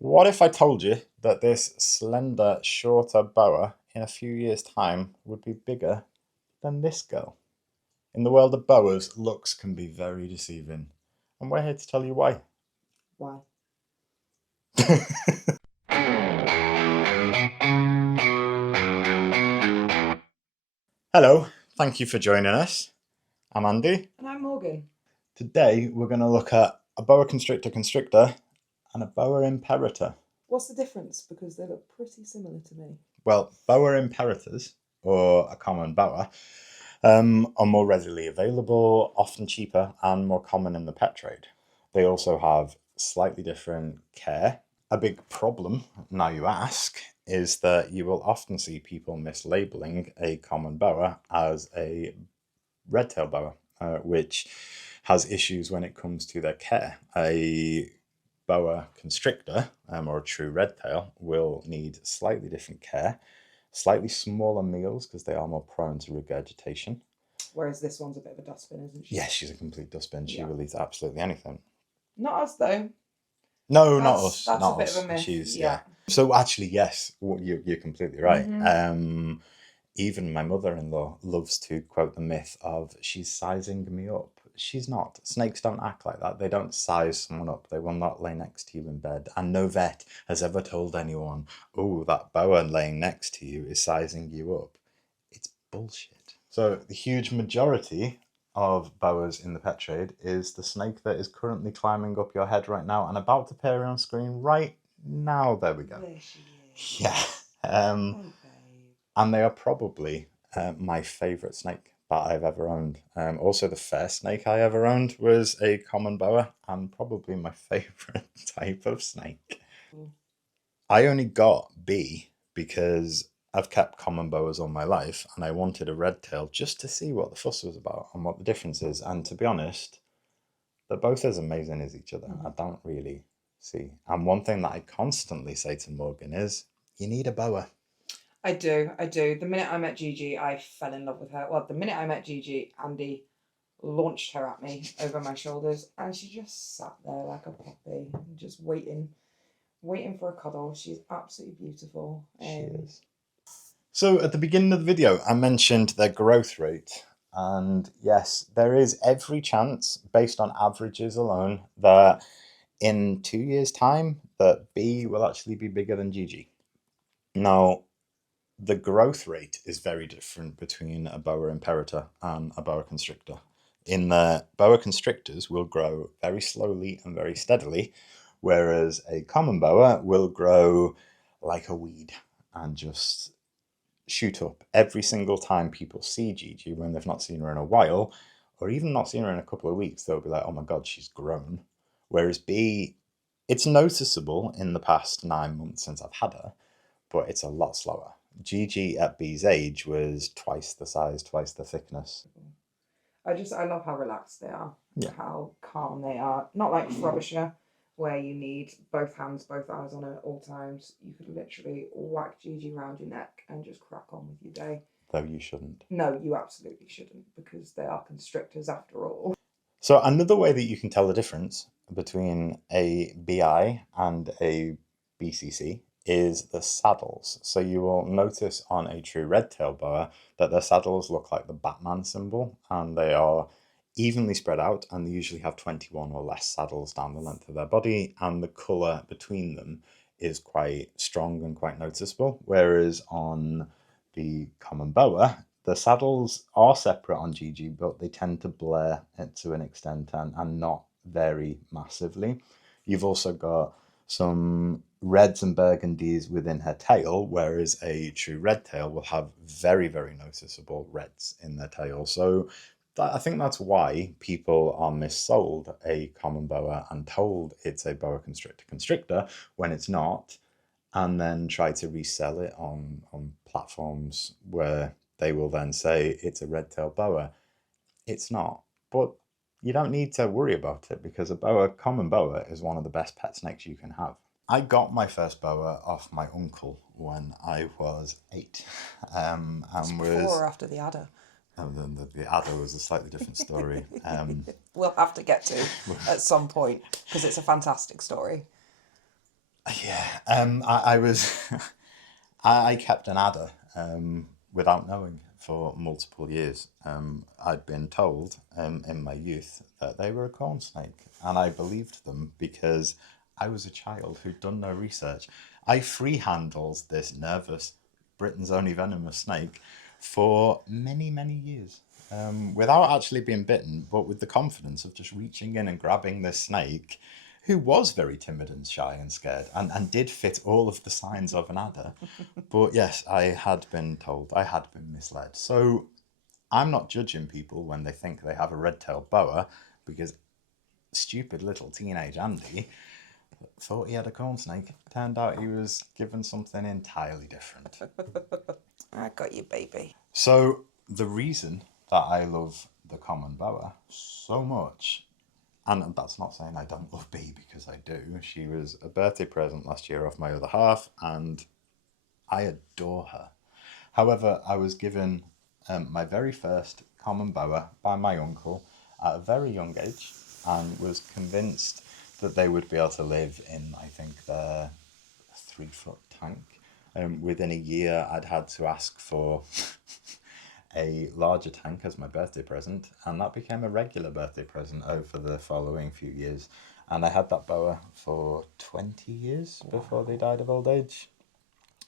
What if I told you that this slender, shorter boa in a few years' time would be bigger than this girl? In the world of boas, looks can be very deceiving, and we're here to tell you why. Why? Hello, thank you for joining us. I'm Andy. And I'm Morgan. Today we're going to look at a Boa Constrictor Constrictor and a Boa Imperator. What's the difference? Because they look pretty similar to me. Well, Boa Imperators, or a common boa, are more readily available, often cheaper, and more common in the pet trade. They also have slightly different care. A big problem, now you ask, is that you will often see people mislabeling a common boa as a red-tailed boa, which has issues when it comes to their care. A boa constrictor, or a true red-tail, will need slightly different care, slightly smaller meals because they are more prone to regurgitation. Whereas this one's a bit of a dustbin, isn't she? Yes, she's a complete dustbin. She will eat absolutely anything. Not us, though. No, not us. That's not a bit us. of a myth. She's yeah. So actually, yes, you're completely right. Even my mother-in-law loves to quote the myth of she's sizing me up. She's not. Snakes don't act like that. They don't size someone up. They will not lay next to you in bed. And no vet has ever told anyone, oh, that boa laying next to you is sizing you up. It's bullshit. So the huge majority of boas in the pet trade is the snake that is currently climbing up your head right now and about to appear on screen right now. There we go. There she is. Yeah. Oh, babe. And they are probably my favourite snake that I've ever owned. Also, the first snake I ever owned was a common boa, and probably my favourite type of snake. I only got Bea because I've kept common boas all my life, and I wanted a red tail just to see what the fuss was about and what the difference is. And to be honest, they're both as amazing as each other. I don't really see. And one thing that I constantly say to Morgan is, you need a boa. I do. The minute I met Gigi, I fell in love with her. Well, the minute I met Gigi, Andy launched her at me over my shoulders, and she just sat there like a puppy, just waiting for a cuddle. She's absolutely beautiful. She is. So at the beginning of the video, I mentioned their growth rate. And yes, there is every chance, based on averages alone, that in 2 years' time, that Bea will actually be bigger than Gigi. Now, the growth rate is very different between a boa imperator and a boa constrictor. In the boa constrictors will grow very slowly and very steadily, whereas a common boa will grow like a weed and just shoot up every single time people see Gigi when they've not seen her in a while, or even not seen her in a couple of weeks. They'll be like, oh my god, she's grown. Whereas Bea, it's noticeable in the past 9 months since I've had her, but it's a lot slower. Gigi at Bea's age was twice the size, twice the thickness. I love how relaxed they are. Yeah. How calm they are. Not like Frobisher, where you need both hands, both eyes on her at all times. You could literally whack Gigi round your neck and just crack on with your day. Though you shouldn't. No, you absolutely shouldn't, because they are constrictors after all. So another way that you can tell the difference between a BI and a BCC is the saddles. So you will notice on a true red-tailed boa that their saddles look like the Batman symbol, and they are evenly spread out, and they usually have 21 or less saddles down the length of their body, and the colour between them is quite strong and quite noticeable. Whereas on the common boa, the saddles are separate on Gigi, but they tend to blur it to an extent and not very massively. You've also got some reds and burgundies within her tail, whereas a true red tail will have very, very noticeable reds in their tail. So I think that's why people are missold a common boa and told it's a boa constrictor constrictor when it's not, and then try to resell it on platforms where they will then say it's a red-tailed boa. It's not. But you don't need to worry about it because a common boa is one of the best pet snakes you can have. I got my first boa off my uncle when I was 8. And Before or after the adder? The adder was a slightly different story. We'll have to get to at some point, because it's a fantastic story. Yeah, I was I kept an adder without knowing for multiple years. I'd been told in my youth that they were a corn snake, and I believed them because I was a child who'd done no research. I free-handled this nervous Britain's only venomous snake for many, many years. Without actually being bitten, but with the confidence of just reaching in and grabbing this snake, who was very timid and shy and scared, and did fit all of the signs of an adder. But yes, I had been told, I had been misled. So I'm not judging people when they think they have a red-tailed boa, because stupid little teenage Andy thought he had a corn snake. Turned out he was given something entirely different. I got you, baby. So the reason that I love the common boa so much, and that's not saying I don't love Bea, because I do. She was a birthday present last year off my other half, and I adore her. However, I was given my very first common boa by my uncle at a very young age, and was convinced that they would be able to live in, I think, their 3-foot tank. Within a year, I'd had to ask for a larger tank as my birthday present, and that became a regular birthday present over the following few years. And I had that boa for 20 years before they died of old age.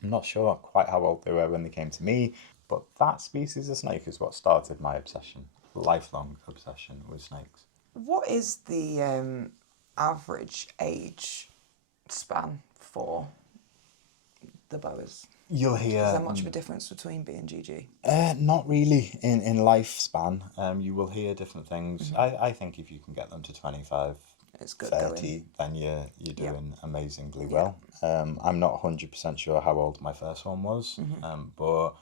I'm not sure quite how old they were when they came to me, but that species of snake is what started my obsession, lifelong obsession with snakes. What is the average age span for the boas? You'll hear... Is there much of a difference between B and GG? Not really in lifespan. You will hear different things. I think if you can get them to 25, It's good 30, going. then you're doing amazingly well. I'm not 100% sure how old my first one was, but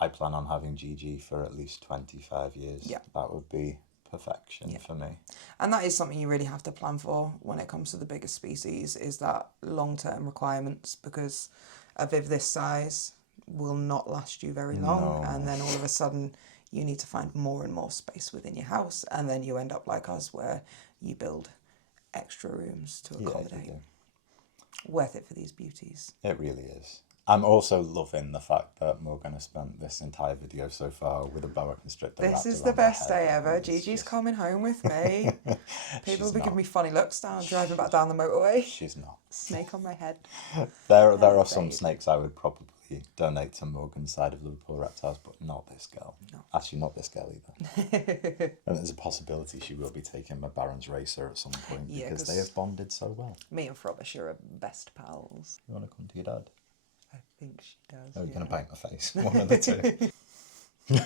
I plan on having GG for at least 25 years. Yeah. That would be perfection for me. And that is something you really have to plan for when it comes to the bigger species, is that long-term requirements, because a viv this size will not last you very long. No. And then all of a sudden you need to find more and more space within your house, and then you end up like us where you build extra rooms to accommodate. Yeah, Worth it for these beauties. it really is. I'm also loving the fact that Morgan has spent this entire video so far with a boa constrictor. This is the best day ever. Gigi's coming home with me. People will be giving me funny looks down driving back down the motorway. She's not. Snake on my head. There are some snakes I would probably donate to Morgan's side of Liverpool Reptiles, but not this girl. No. Actually, not this girl either. And there's a possibility she will be taking my Baron's Racer at some point, because they have bonded so well. Me and Frobisher are best pals. You want to come to your dad? I think she does. Oh, you're going to bite my face. One of the two.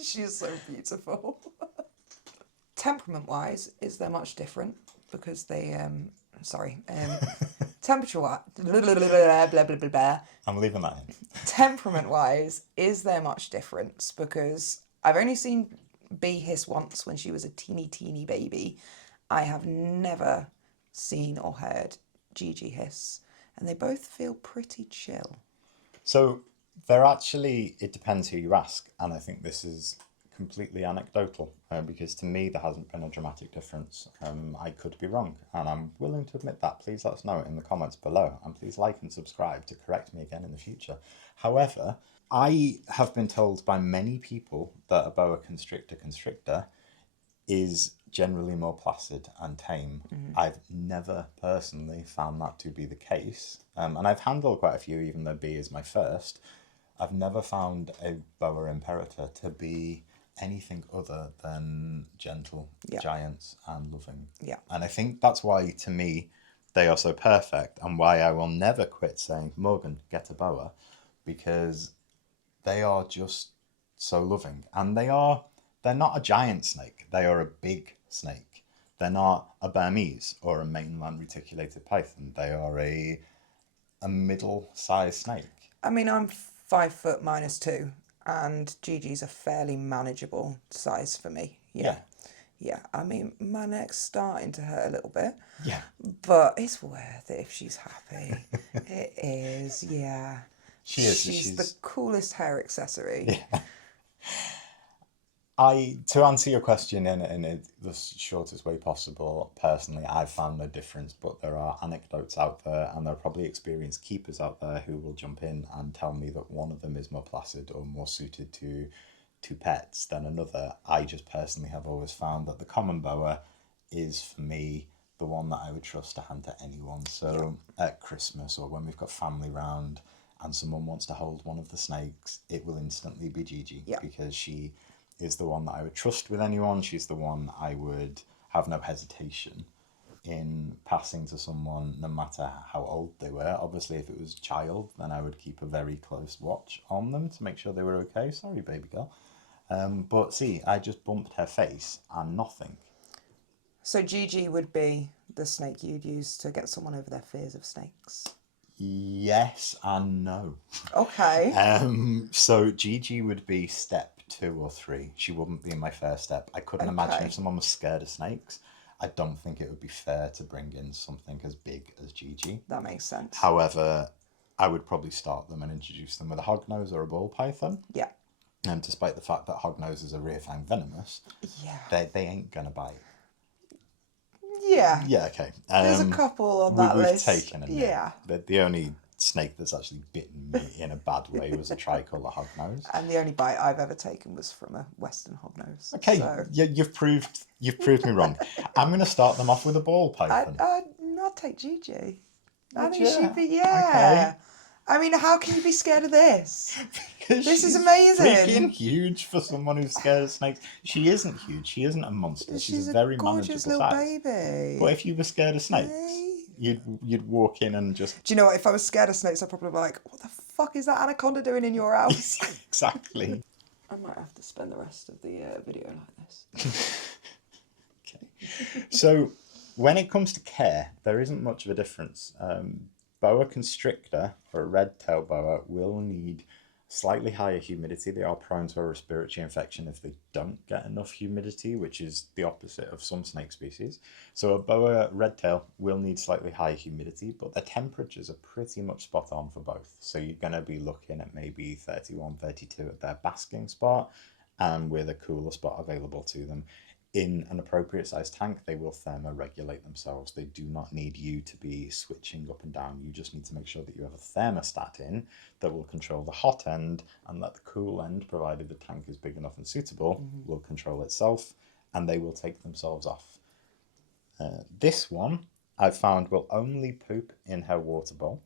She's so beautiful. Temperament-wise, is there much different? Because they, temperature-wise, blah, blah, blah, blah, blah. I'm leaving that in. Temperament-wise, is there much difference? Because I've only seen Bea hiss once when she was a teeny baby. I have never seen or heard Gigi hiss, and they both feel pretty chill. So they're actually, it depends who you ask, and I think this is completely anecdotal, because to me there hasn't been a dramatic difference. I could be wrong, and I'm willing to admit that. Please let us know in the comments below, and please like and subscribe to correct me again in the future. However, I have been told by many people that a boa constrictor is generally more placid and tame. I've never personally found that to be the case, and I've handled quite a few, even though Bea is my first. I've never found a Boa Imperator to be anything other than gentle, giants, and loving. Yeah. And I think that's why, to me, they are so perfect, and why I will never quit saying, Morgan, get a boa, because they are just so loving. And they're not a giant snake, they are a big snake. They're not a Burmese or a mainland reticulated python. They are a middle-sized snake. I mean, I'm 5 foot -2, and Gigi's a fairly manageable size for me. Yeah, I mean, my neck's starting to hurt a little bit. Yeah. But it's worth it if she's happy. It is, yeah. She's the coolest hair accessory. Yeah. To answer your question in the shortest way possible, personally, I've found no difference, but there are anecdotes out there, and there are probably experienced keepers out there who will jump in and tell me that one of them is more placid or more suited to pets than another. I just personally have always found that the common boa is, for me, the one that I would trust to hand to anyone. So at Christmas or when we've got family round and someone wants to hold one of the snakes, it will instantly be Gigi, because she is the one that I would trust with anyone. She's the one I would have no hesitation in passing to someone, no matter how old they were. Obviously, if it was a child, then I would keep a very close watch on them to make sure they were okay. Sorry, baby girl. But see, I just bumped her face and nothing. So Gigi would be the snake you'd use to get someone over their fears of snakes? Yes and no. Okay. So Gigi would be step 2 or 3. She wouldn't be in my first step. I couldn't imagine if someone was scared of snakes. I don't think it would be fair to bring in something as big as Gigi. That makes sense. However, I would probably start them and introduce them with a hognose or a ball python. Yeah. And despite the fact that hognoses are refined venomous, they ain't gonna bite. Yeah. Yeah, okay. There's a couple on that list. We've taken a nip. Yeah. The only snake that's actually bitten me in a bad way was a tricolor hognose. And the only bite I've ever taken was from a Western hognose. Okay, so. you've proved me wrong. I'm going to start them off with a ball python. I'd take Gigi. I think she'd be, Okay. I mean, how can you be scared of this? Because this is she's amazing. Freaking huge for someone who's scared of snakes. She isn't huge. She isn't a monster. She's a very gorgeous manageable little size. baby. But if you were scared of snakes, you'd walk in and just. Do you know what? If I was scared of snakes, I'd probably be like, "What the fuck is that anaconda doing in your house?" Exactly. I might have to spend the rest of the video like this. Okay. So, when it comes to care, there isn't much of a difference. Boa constrictor, or a red-tailed boa, will need slightly higher humidity. They are prone to a respiratory infection if they don't get enough humidity, which is the opposite of some snake species. So a boa red-tail will need slightly higher humidity, but their temperatures are pretty much spot on for both. So you're going to be looking at maybe 31, 32 at their basking spot, and with a cooler spot available to them. In an appropriate sized tank, they will thermoregulate themselves. They do not need you to be switching up and down. You just need to make sure that you have a thermostat in that will control the hot end, and that the cool end, provided the tank is big enough and suitable, will control itself, and they will take themselves off. This one, I've found, will only poop in her water bowl,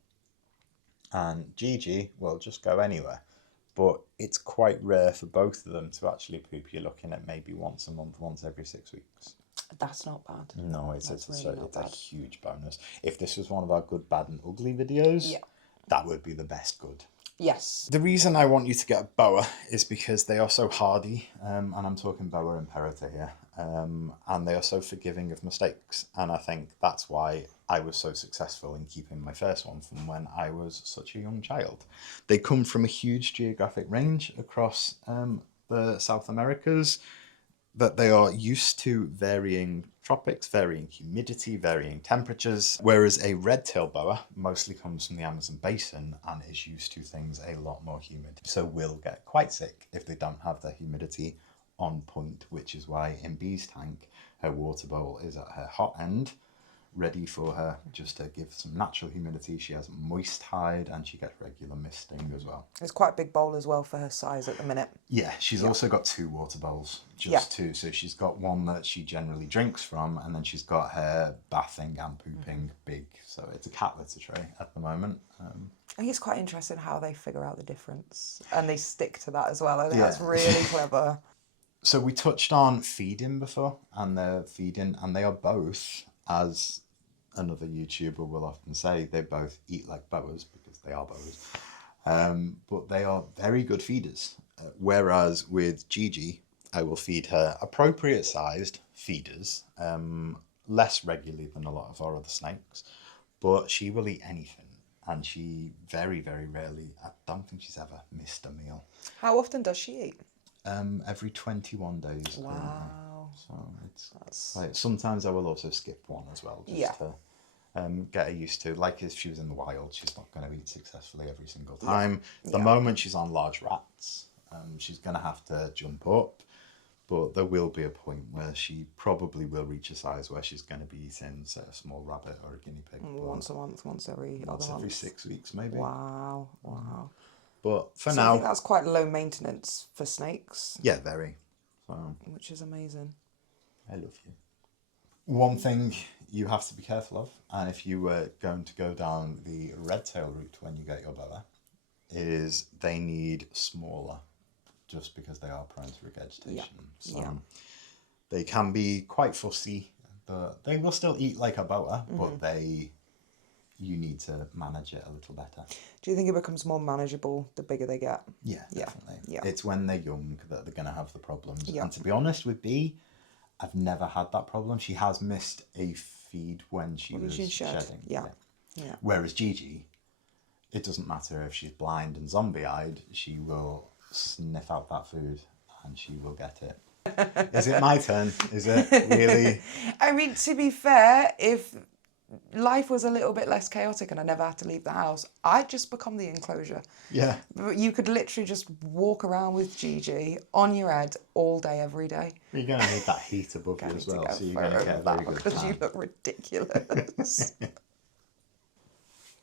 and Gigi will just go anywhere. But it's quite rare for both of them to actually poop. You're looking at maybe once a month, once every 6 weeks. That's not bad. No, it's a huge bonus. If this was one of our good, bad and ugly videos, that would be the best good. Yes. The reason I want you to get a boa is because they are so hardy, and I'm talking Boa Imperator here, and they are so forgiving of mistakes. And I think that's why I was so successful in keeping my first one from when I was such a young child. They come from a huge geographic range across the South Americas, that they are used to varying tropics, varying humidity, varying temperatures, whereas a red-tailed boa mostly comes from the Amazon basin and is used to things a lot more humid. So will get quite sick if they don't have their humidity on point, which is why in Bea's tank, her water bowl is at her hot end, ready for her just to give some natural humidity. She has moist hide and she gets regular misting as well. It's quite a big bowl as well for her size at the minute. Yeah, she's also got 2 water bowls, just 2. So she's got one that she generally drinks from, and then she's got her bathing and pooping big. So it's a cat litter tray at the moment. I think it's quite interesting how they figure out the difference, and they stick to that as well. I think that's really clever. So we touched on feeding before, and they're feeding, and they are both, as another YouTuber will often say, they both eat like boas because they are boas. But they are very good feeders. Whereas with Gigi, I will feed her appropriate sized feeders, less regularly than a lot of our other snakes, but she will eat anything. And she very, very rarely, I don't think she's ever missed a meal. How often does she eat? Every 21 days. Wow. Currently. So it's like, sometimes I will also skip one as well, just to get her used to. Like if she was in the wild, she's not going to eat successfully every single time. The moment she's on large rats, she's going to have to jump up. but there will be a point where she probably will reach a size where she's going to be eating, say, a small rabbit or a guinea pig. Once a month, once every 6 weeks, maybe. Wow, wow. But for So now, I think that's quite low maintenance for snakes. Yeah, very. So, which is amazing. I love you. One thing you have to be careful of, and if you were going to go down the red tail route when you get your boa, is they need smaller, just because they are prone to regurgitation. So they can be quite fussy. They will still eat like a boa, but you need to manage it a little better. Do you think it becomes more manageable the bigger they get? Yeah, definitely. Yeah. It's when they're young that they're going to have the problems. Yeah. And to be honest with Bea, I've never had that problem. She has missed a feed when she was shedding. Yeah. Whereas Gigi, it doesn't matter if she's blind and zombie-eyed, she will sniff out that food and she will get it. Is it my turn? Is it really? I mean, to be fair, if life was a little bit less chaotic and I never had to leave the house, I'd just become the enclosure. Yeah. You could literally just walk around with Gigi on your head all day, every day. You're going to need that heat above you as well, so you're going to get a very good because tan. you look ridiculous.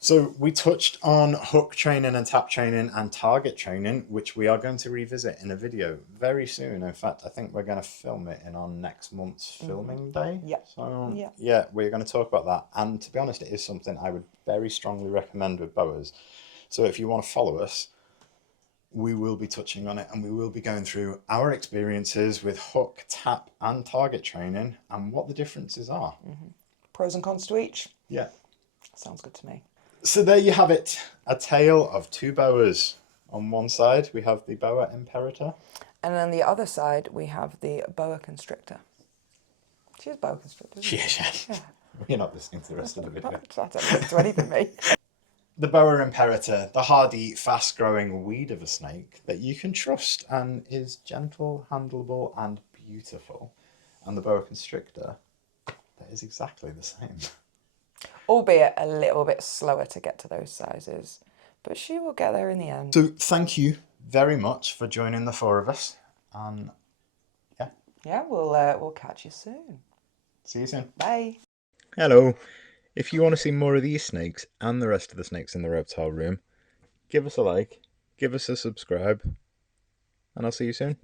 So we touched on hook training and tap training and target training, which we are going to revisit in a video very soon. In fact, I think we're going to film it in our next month's filming day. Yeah. So yeah, we're going to talk about that. And to be honest, it is something I would very strongly recommend with boas. So if you want to follow us, we will be touching on it and we will be going through our experiences with hook, tap and target training and what the differences are. Pros and cons to each. Yeah. Sounds good to me. So there you have it, a tale of two boas. On one side, we have the Boa Imperator. And on the other side, we have the Boa Constrictor. She's Boa Constrictor. Yeah. You're not listening to the rest of the video. I don't listen to anything, mate. The Boa Imperator, the hardy, fast-growing weed of a snake that you can trust and is gentle, handleable, and beautiful. And the Boa Constrictor, that is exactly the same. Albeit a little bit slower to get to those sizes, but she will get there in the end. So thank you very much for joining the four of us, and yeah, we'll catch you soon. See you soon. Bye. Hello. If you want to see more of these snakes and the rest of the snakes in the reptile room, give us a like, give us a subscribe, and I'll see you soon.